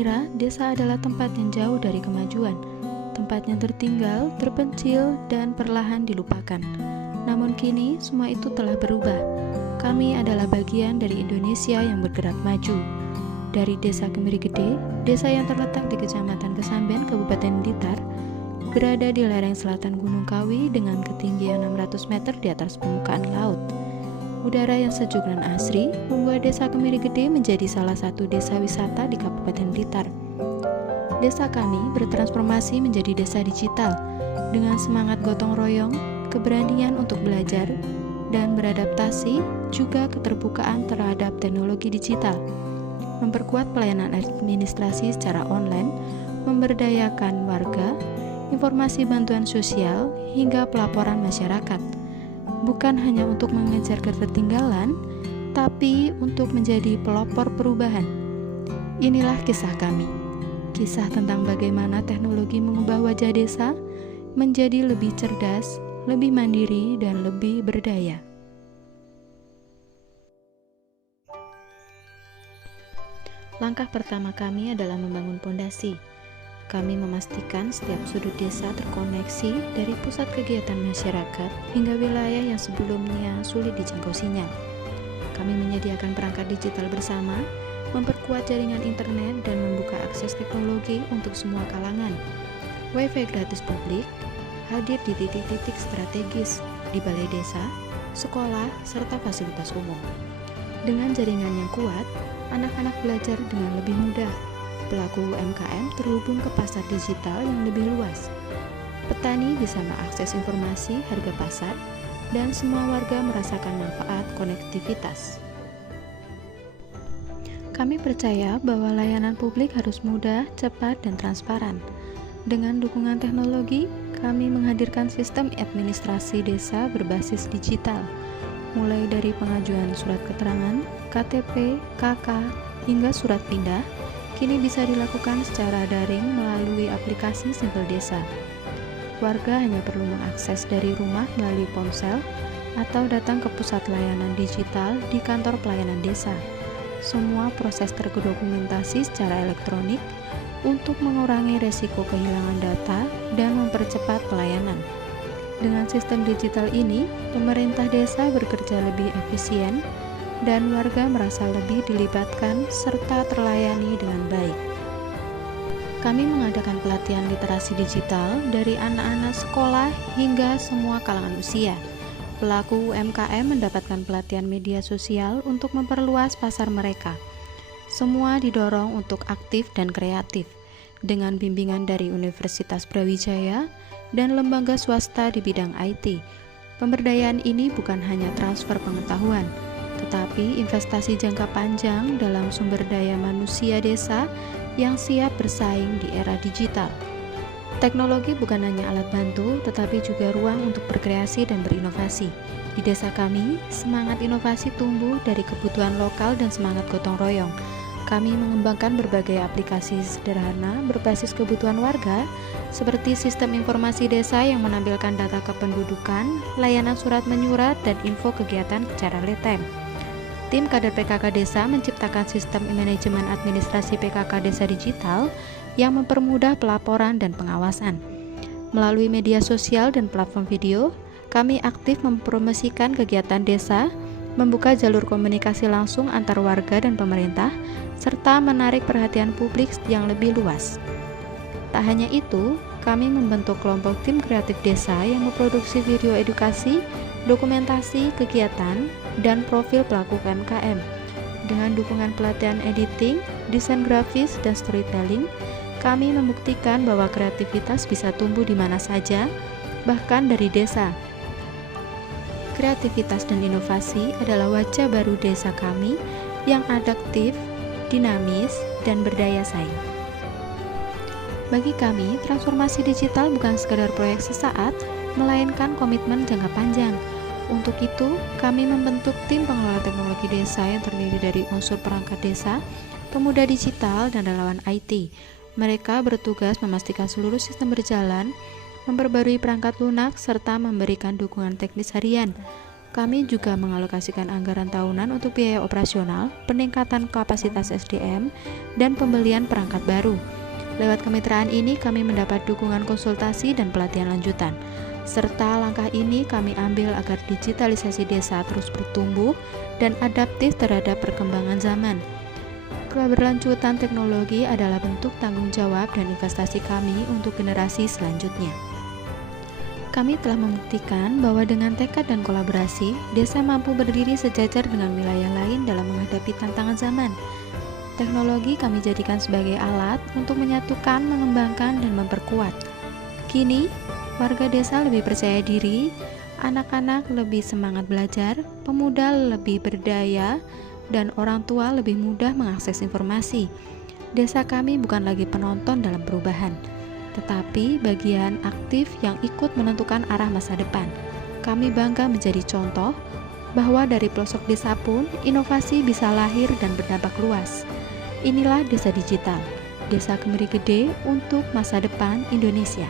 mengira desa adalah tempat yang jauh dari kemajuan, tempat yang tertinggal, terpencil, dan perlahan dilupakan. Namun kini semua itu telah berubah. Kami adalah bagian dari Indonesia yang bergerak maju. Dari Desa Kemiri Gede, desa yang terletak di Kecamatan Kesamben, Kabupaten Blitar, berada di lereng selatan Gunung Kawi dengan ketinggian 600 meter di atas permukaan laut. Udara yang sejuk dan asri membuat Desa Kemiri Gede menjadi salah satu desa wisata di Kabupaten Blitar. Desa kami bertransformasi menjadi desa digital dengan semangat gotong royong, keberanian untuk belajar, dan beradaptasi, juga keterbukaan terhadap teknologi digital. Memperkuat pelayanan administrasi secara online, memberdayakan warga, informasi bantuan sosial, hingga pelaporan masyarakat. Bukan hanya untuk mengejar ketertinggalan, tapi untuk menjadi pelopor perubahan. Inilah kisah kami. Kisah tentang bagaimana teknologi mengubah wajah desa menjadi lebih cerdas, lebih mandiri, dan lebih berdaya. Langkah pertama kami adalah membangun pondasi. Kami memastikan setiap sudut desa terkoneksi dari pusat kegiatan masyarakat hingga wilayah yang sebelumnya sulit dijangkau sinyal. Kami menyediakan perangkat digital bersama, memperkuat jaringan internet, dan membuka akses teknologi untuk semua kalangan. Wi-Fi gratis publik hadir di titik-titik strategis di balai desa, sekolah, serta fasilitas umum. Dengan jaringan yang kuat, anak-anak belajar dengan lebih mudah. Pelaku UMKM terhubung ke pasar digital yang lebih luas. Petani bisa mengakses informasi harga pasar, dan semua warga merasakan manfaat konektivitas. Kami percaya bahwa layanan publik harus mudah, cepat, dan transparan. Dengan dukungan teknologi, kami menghadirkan sistem administrasi desa berbasis digital, mulai dari pengajuan surat keterangan, KTP, KK, hingga surat pindah, kini bisa dilakukan secara daring melalui aplikasi Simpel Desa. Warga hanya perlu mengakses dari rumah melalui ponsel atau datang ke pusat layanan digital di kantor pelayanan desa. Semua proses terdokumentasi secara elektronik untuk mengurangi resiko kehilangan data dan mempercepat pelayanan. Dengan sistem digital ini, pemerintah desa bekerja lebih efisien dan warga merasa lebih dilibatkan serta terlayani dengan baik. Kami mengadakan pelatihan literasi digital dari anak-anak sekolah hingga semua kalangan usia. Pelaku UMKM mendapatkan pelatihan media sosial untuk memperluas pasar mereka. Semua didorong untuk aktif dan kreatif, dengan bimbingan dari Universitas Brawijaya dan lembaga swasta di bidang IT. Pemberdayaan ini bukan hanya transfer pengetahuan, tetapi investasi jangka panjang dalam sumber daya manusia desa yang siap bersaing di era digital. Teknologi bukan hanya alat bantu, tetapi juga ruang untuk berkreasi dan berinovasi. Di desa kami, semangat inovasi tumbuh dari kebutuhan lokal dan semangat gotong royong. Kami mengembangkan berbagai aplikasi sederhana berbasis kebutuhan warga, seperti sistem informasi desa yang menampilkan data kependudukan, layanan surat menyurat, dan info kegiatan secara real time. Tim kader PKK Desa menciptakan sistem manajemen administrasi PKK Desa digital yang mempermudah pelaporan dan pengawasan. Melalui media sosial dan platform video, kami aktif mempromosikan kegiatan desa, membuka jalur komunikasi langsung antar warga dan pemerintah, serta menarik perhatian publik yang lebih luas. Tak hanya itu, kami membentuk kelompok tim kreatif desa yang memproduksi video edukasi, dokumentasi kegiatan, dan profil pelaku UMKM. Dengan dukungan pelatihan editing, desain grafis, dan storytelling, kami membuktikan bahwa kreativitas bisa tumbuh di mana saja, bahkan dari desa. Kreativitas dan inovasi adalah wajah baru desa kami yang adaptif, dinamis, dan berdaya saing. Bagi kami, transformasi digital bukan sekadar proyek sesaat, melainkan komitmen jangka panjang. Untuk itu, kami membentuk tim pengelola teknologi desa yang terdiri dari unsur perangkat desa, pemuda digital, dan relawan IT. Mereka bertugas memastikan seluruh sistem berjalan, memperbarui perangkat lunak, serta memberikan dukungan teknis harian. Kami juga mengalokasikan anggaran tahunan untuk biaya operasional, peningkatan kapasitas SDM, dan pembelian perangkat baru. Lewat kemitraan ini, kami mendapat dukungan konsultasi dan pelatihan lanjutan. Serta langkah ini kami ambil agar digitalisasi desa terus bertumbuh dan adaptif terhadap perkembangan zaman. Keberlanjutan teknologi adalah bentuk tanggung jawab dan investasi kami untuk generasi selanjutnya. Kami telah membuktikan bahwa dengan tekad dan kolaborasi, desa mampu berdiri sejajar dengan wilayah lain dalam menghadapi tantangan zaman. Teknologi kami jadikan sebagai alat untuk menyatukan, mengembangkan, dan memperkuat. Kini, warga desa lebih percaya diri, anak-anak lebih semangat belajar, pemuda lebih berdaya, dan orang tua lebih mudah mengakses informasi. Desa kami bukan lagi penonton dalam perubahan, tetapi bagian aktif yang ikut menentukan arah masa depan. Kami bangga menjadi contoh bahwa dari pelosok desa pun inovasi bisa lahir dan berdampak luas. Inilah Desa Digital, Desa Kemiri Gede untuk masa depan Indonesia.